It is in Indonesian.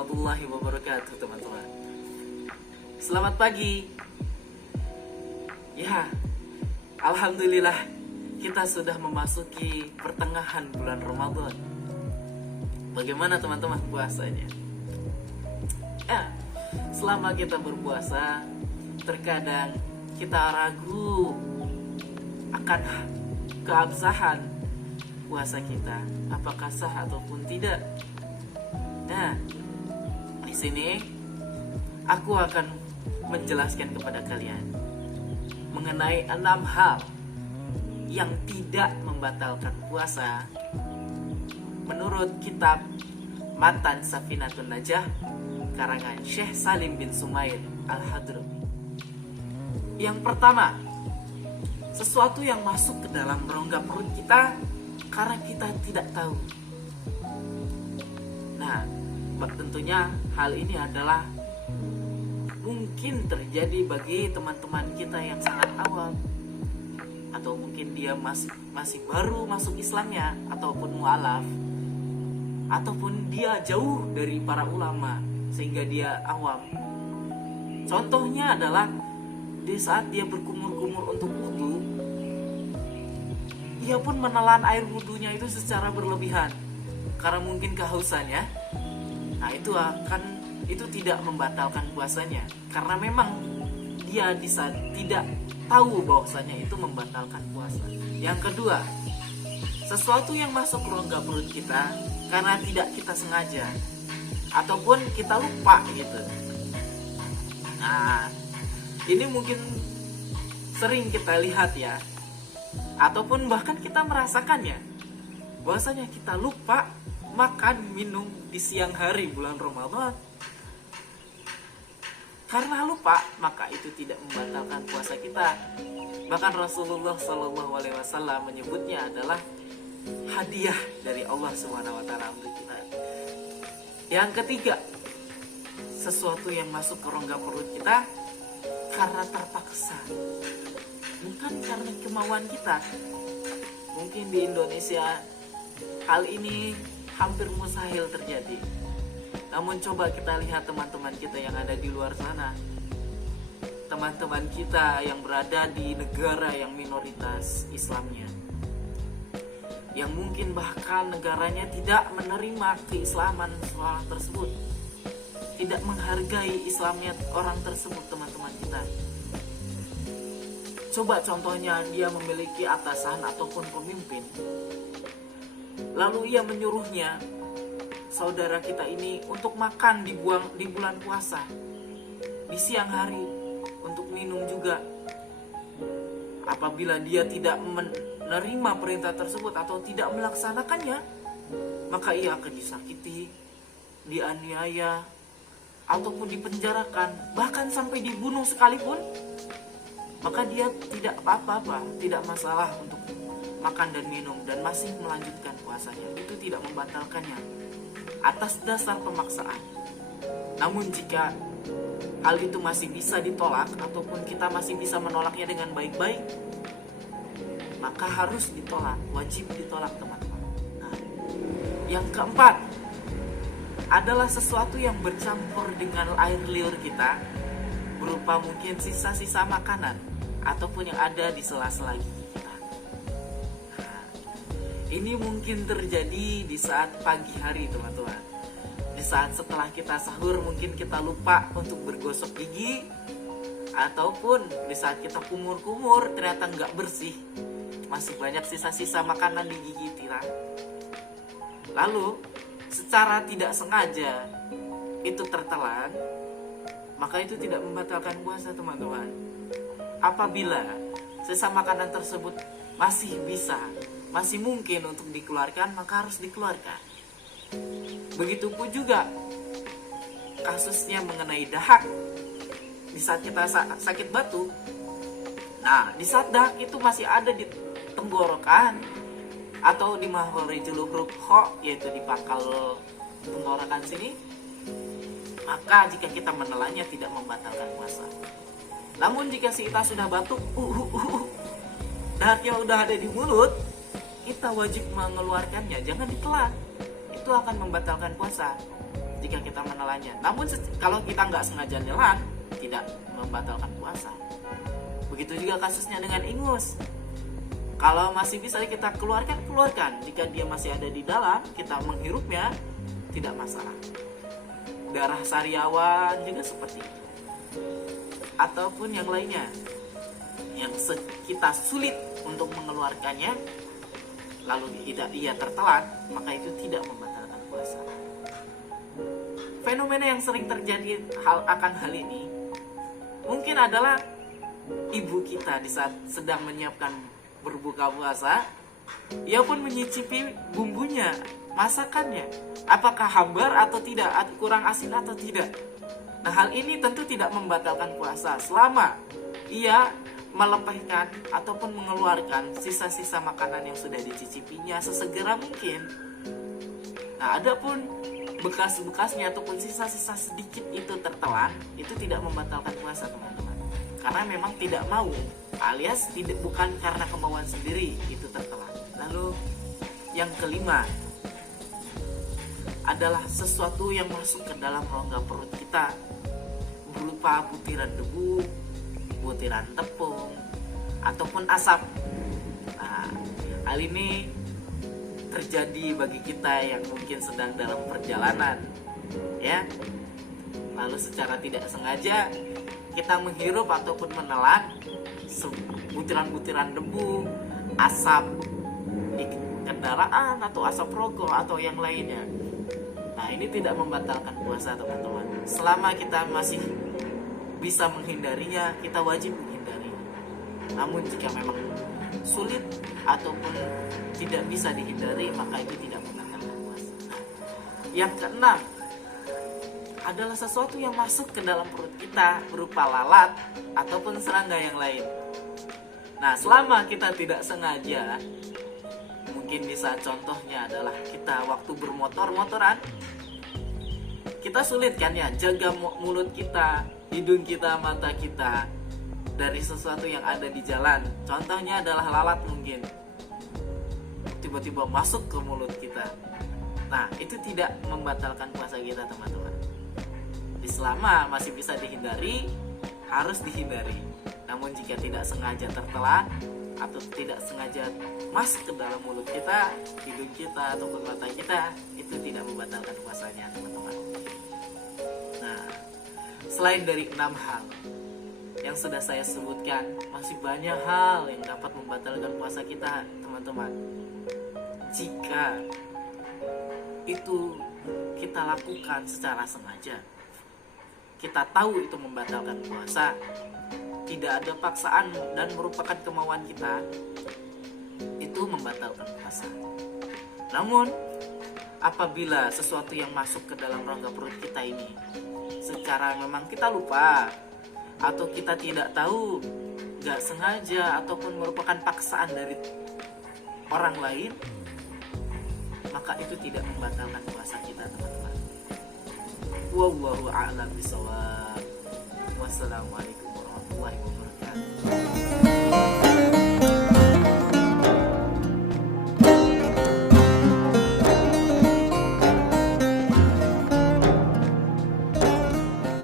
warahmatullahi wabarakatuh, teman-teman. Selamat pagi. Ya, alhamdulillah kita sudah memasuki pertengahan bulan Ramadan. Bagaimana teman-teman puasanya? Ya, selama kita berpuasa, terkadang kita ragu akan keabsahan puasa kita, apakah sah ataupun tidak. Nah, di sini aku akan menjelaskan kepada kalian mengenai 6 hal yang tidak membatalkan puasa menurut kitab Matan Safinatun Najah karangan Syekh Salim bin Sumail Al-Hadrami. Yang pertama, sesuatu yang masuk ke dalam rongga perut kita karena kita tidak tahu. Nah, tentunya hal ini adalah mungkin terjadi bagi teman-teman kita yang sangat awam, atau mungkin dia masih baru masuk Islamnya, ataupun mualaf, ataupun dia jauh dari para ulama sehingga dia awam. Contohnya adalah di saat dia berkumur-kumur untuk wudu, dia pun menelan air wudunya itu secara berlebihan karena mungkin kehausannya. Nah, itu tidak membatalkan puasanya karena memang dia tidak tahu bahwasanya itu membatalkan puasa. Yang kedua, sesuatu yang masuk rongga perut kita karena tidak kita sengaja ataupun kita lupa gitu. Nah, ini mungkin sering kita lihat ya, ataupun bahkan kita merasakannya, bahwasanya kita lupa makan minum di siang hari bulan Ramadan. Karena lupa, maka itu tidak membatalkan puasa kita. Bahkan Rasulullah SAW menyebutnya adalah hadiah dari Allah SWT untuk kita. Yang ketiga, sesuatu yang masuk ke rongga perut kita karena terpaksa, bukan karena kemauan kita. Mungkin di Indonesia hal ini hampir mustahil terjadi. Namun coba kita lihat teman-teman kita yang ada di luar sana, teman-teman kita yang berada di negara yang minoritas Islamnya, yang mungkin bahkan negaranya tidak menerima keislaman orang tersebut, tidak menghargai Islamnya orang tersebut, teman-teman kita. Coba contohnya dia memiliki atasan ataupun pemimpin, lalu ia menyuruhnya, saudara kita ini, untuk makan di bulan puasa, di siang hari, untuk minum juga. Apabila dia tidak menerima perintah tersebut atau tidak melaksanakannya, maka ia akan disakiti, dianiaya, ataupun dipenjarakan, bahkan sampai dibunuh sekalipun. Maka dia tidak apa-apa, tidak masalah untuk makan dan minum dan masih melanjutkan puasanya. Itu tidak membatalkannya atas dasar pemaksaan. Namun jika hal itu masih bisa ditolak ataupun kita masih bisa menolaknya dengan baik-baik, maka harus ditolak, wajib ditolak, teman-teman. Nah, yang keempat adalah sesuatu yang bercampur dengan air liur kita, berupa mungkin sisa-sisa makanan ataupun yang ada di sela-sela gigi kita. Nah, ini mungkin terjadi di saat pagi hari, teman-teman. Di saat setelah kita sahur mungkin kita lupa untuk bergosok gigi, ataupun di saat kita kumur-kumur ternyata nggak bersih, masih banyak sisa-sisa makanan di gigi kita. Lalu secara tidak sengaja itu tertelan, maka itu tidak membatalkan puasa, teman-teman. Apabila sisa makanan tersebut masih mungkin untuk dikeluarkan, maka harus dikeluarkan. Begitupun juga kasusnya mengenai dahak. Di saat kita sakit batuk, nah di saat dahak itu masih ada di tenggorokan atau di mahorijul rukho, yaitu di pangkal tenggorokan sini, maka jika kita menelannya tidak membatalkan puasa. Namun jika kita sudah batuk, dahaknya udah ada di mulut, kita wajib mengeluarkannya, jangan ditelan. Itu akan membatalkan puasa. jika kita menelannya. Namun kalau kita nggak sengaja nelan, tidak membatalkan puasa. Begitu juga kasusnya dengan ingus. Kalau masih bisa kita keluarkan. Jika dia masih ada di dalam, kita menghirupnya, tidak masalah. Darah sariawan juga seperti itu. Ataupun yang lainnya yang kita sulit untuk mengeluarkannya, lalu ia tertelan, maka itu tidak membatalkan puasa. Fenomena yang sering terjadi akan hal ini mungkin adalah ibu kita di saat sedang menyiapkan berbuka puasa, ia pun menyicipi bumbunya, masakannya, apakah hambar atau tidak, kurang asin atau tidak. Nah, hal ini tentu tidak membatalkan puasa selama ia melepaskan ataupun mengeluarkan sisa-sisa makanan yang sudah dicicipinya sesegera mungkin. Nah, adapun bekas-bekasnya ataupun sisa-sisa sedikit itu tertelan, itu tidak membatalkan puasa, teman-teman. Karena memang tidak mau, alias bukan karena kemauan sendiri itu tertelan. Lalu yang kelima adalah sesuatu yang masuk ke dalam rongga perut kita berupa butiran debu, butiran tepung, ataupun asap. Nah, hal ini terjadi bagi kita yang mungkin sedang dalam perjalanan, ya. Lalu secara tidak sengaja kita menghirup ataupun menelan butiran-butiran debu, asap di kendaraan atau asap rokok atau yang lainnya. Nah, ini tidak membatalkan puasa, teman-teman. Selama kita masih bisa menghindarinya, kita wajib menghindarinya. Namun jika memang sulit ataupun tidak bisa dihindari, maka itu tidak membatalkan puasa. Yang keenam adalah sesuatu yang masuk ke dalam perut kita berupa lalat ataupun serangga yang lain. Nah, selama kita tidak sengaja, mungkin bisa contohnya adalah kita waktu bermotor-motoran, kita sulit kan ya jaga mulut kita, hidung kita, mata kita dari sesuatu yang ada di jalan. Contohnya adalah lalat mungkin tiba-tiba masuk ke mulut kita. Nah, itu tidak membatalkan puasa kita, teman-teman. Selama masih bisa dihindari, harus dihindari. Namun jika tidak sengaja tertelan atau tidak sengaja masuk ke dalam mulut kita, hidung kita ataupun mata kita, itu tidak membatalkan puasanya, teman-teman. Nah, selain dari 6 hal yang sudah saya sebutkan, masih banyak hal yang dapat membatalkan puasa kita, teman-teman. Jika itu kita lakukan secara sengaja, kita tahu itu membatalkan puasa, tidak ada paksaan dan merupakan kemauan kita, itu membatalkan puasa. Namun apabila sesuatu yang masuk ke dalam rongga perut kita ini secara memang kita lupa atau kita tidak tahu, gak sengaja ataupun merupakan paksaan dari orang lain, maka itu tidak membatalkan puasa kita, teman-teman. Wallahu a'lam bishawab. Wassalamualaikum warahmatullahi wabarakatuh.